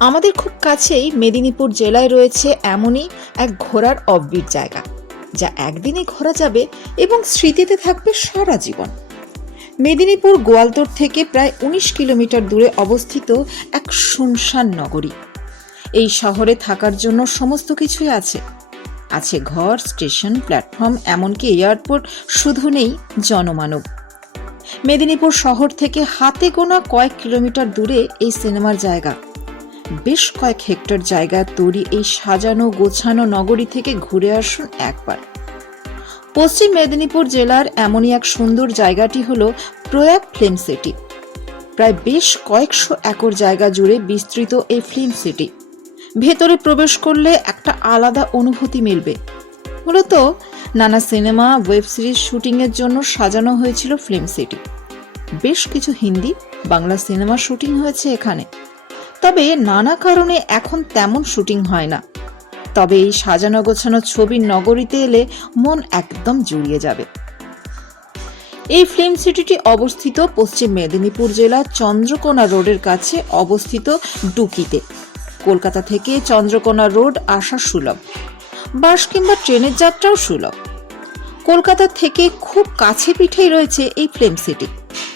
আমাদের খুব কাছেই মেদিনীপুর জেলায় রয়েছে এমনই এক ঘোরার অব্বির জায়গা, যা একদিনে ঘোরা যাবে এবং স্মৃতিতে থাকবে সারা জীবন। মেদিনীপুর গোয়ালতোড় থেকে প্রায় উনিশ কিলোমিটার দূরে অবস্থিত এক শুনশান নগরী। এই শহরে থাকার জন্য সমস্ত কিছুই আছে। আছে ঘর, স্টেশন, প্ল্যাটফর্ম, এমনকি এয়ারপোর্ট, শুধু নেই জনমানব। মেদিনীপুর শহর থেকে হাতে গোনা কয়েক কিলোমিটার দূরে এই সিনেমার জায়গা। বেশ কয়েক হেক্টর জায়গায় তৈরি এই সাজানো গোছানো নগরী থেকে ঘুরে আসুন একবার। পশ্চিম মেদিনীপুর জেলার এমনই এক সুন্দর জায়গাটি হল প্রয়াগ ফিল্ম সিটি। প্রায় বেশ কয়েকশো একর জায়গা জুড়ে বিস্তৃত এই ফিল্ম সিটি। ভেতরে প্রবেশ করলে একটা আলাদা অনুভূতি মিলবে। মূলত নানা সিনেমা, ওয়েব সিরিজ শুটিংয়ের জন্য সাজানো হয়েছিল ফিল্ম সিটি। বেশ কিছু হিন্দি, বাংলা সিনেমা শুটিং হয়েছে এখানে। তবে নানা কারণে এখন তেমন শুটিং হয় না। তবে এই সাজানো গোছানো ছবির নগরীতে এলে মন একদম জুড়িয়ে যাবে। এই ফিল্ম সিটিটি অবস্থিত পশ্চিম মেদিনীপুর জেলার চন্দ্রকোনা রোডের কাছে অবস্থিত ডুকিতে। কলকাতা থেকে চন্দ্রকোনা রোড আসা সুলভ। বাস কিংবা ট্রেনের যাত্রাও সুলভ। কলকাতা থেকে খুব কাছে পিঠেই রয়েছে এই ফিল্ম সিটি।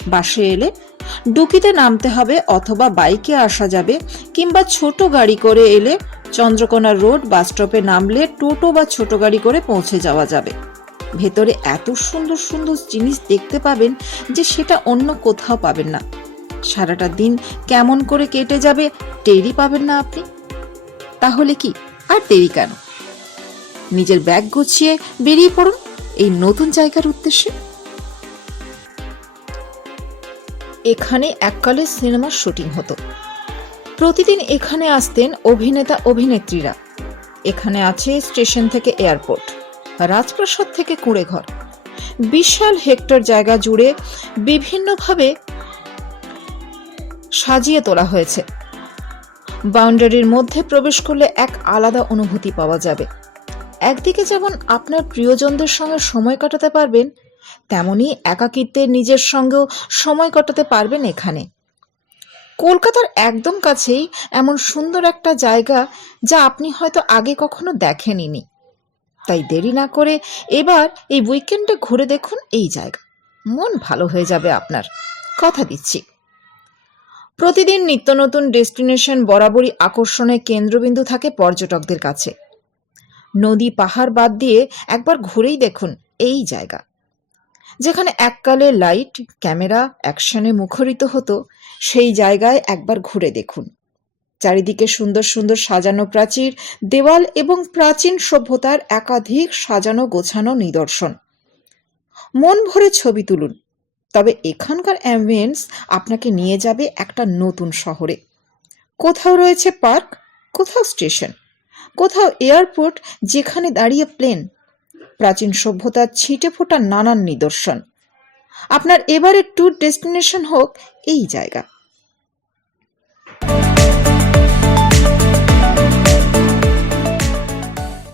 বাসে এলে ডুকিতে নামতে হবে অথবা বাইকে আসা যাবে কিংবা ছোট গাড়ি করে এলে চন্দ্রকোনা রোড বাস স্টপে নামলে টোটো বা ছোট গাড়ি করে পৌঁছে যাওয়া যাবে। ভেতরে এত সুন্দর সুন্দর জিনিস দেখতে পাবেন যে সেটা অন্য কোথাও পাবেন না। সারাটা দিন কেমন করে কেটে যাবে টেরি পাবেন না আপনি। তাহলে কি আর দেরি কেন? নিজের ব্যাগ গুছিয়ে বেরিয়ে পড়ুন এই নতুন জায়গার উদ্দেশ্যে। এখানে এককালে সিনেমার শুটিং হতো। প্রতিদিন এখানে আসতেন অভিনেতা অভিনেত্রীরা। এখানে আছে স্টেশন থেকে এয়ারপোর্ট, রাজপ্রাসাদ থেকে কুঁড়েঘর। বিশাল হেক্টর জায়গা জুড়ে বিভিন্নভাবে সাজিয়ে তোলা হয়েছে। বাউন্ডারির মধ্যে প্রবেশ করলে এক আলাদা অনুভূতি পাওয়া যাবে। একদিকে যেমন আপনার প্রিয়জনদের সঙ্গে সময় কাটাতে পারবেন তেমনি একাকিত্বের নিজের সঙ্গেও সময় কাটাতে পারবেন এখানে। কলকাতার একদম কাছেই এমন সুন্দর একটা জায়গা যা আপনি হয়তো আগে কখনো দেখেননি তাই দেরি না করে এবার এই উইকেন্ডে ঘুরে দেখুন এই জায়গা। মন ভালো হয়ে যাবে আপনার। কথা দিচ্ছি। প্রতিদিন নিত্য নতুন ডেস্টিনেশন বরাবরই আকর্ষণের কেন্দ্রবিন্দু থাকে পর্যটকদের কাছে। নদী পাহাড় বাদ দিয়ে একবার ঘুরেই দেখুন এই জায়গা। যেখানে এককালে লাইট, ক্যামেরা, অ্যাকশনে মুখরিত হতো, সেই জায়গায় একবার ঘুরে দেখুন। চারিদিকে সুন্দর সুন্দর সাজানো প্রাচীর, দেওয়াল এবং প্রাচীন সভ্যতার একাধিক সাজানো গোছানো নিদর্শন। মন ভরে ছবি তুলুন, তবে এখানকার অ্যাম্বিয়েন্স আপনাকে নিয়ে যাবে একটা নতুন শহরে। কোথাও রয়েছে পার্ক, কোথাও স্টেশন, কোথাও এয়ারপোর্ট, যেখানে দাঁড়িয়ে প্লেন প্রাচীন সভ্যতার ছিটে ফোটা নানান নিদর্শন। আপনার এবারের ট্যুর ডেস্টিনেশন হোক এই জায়গা।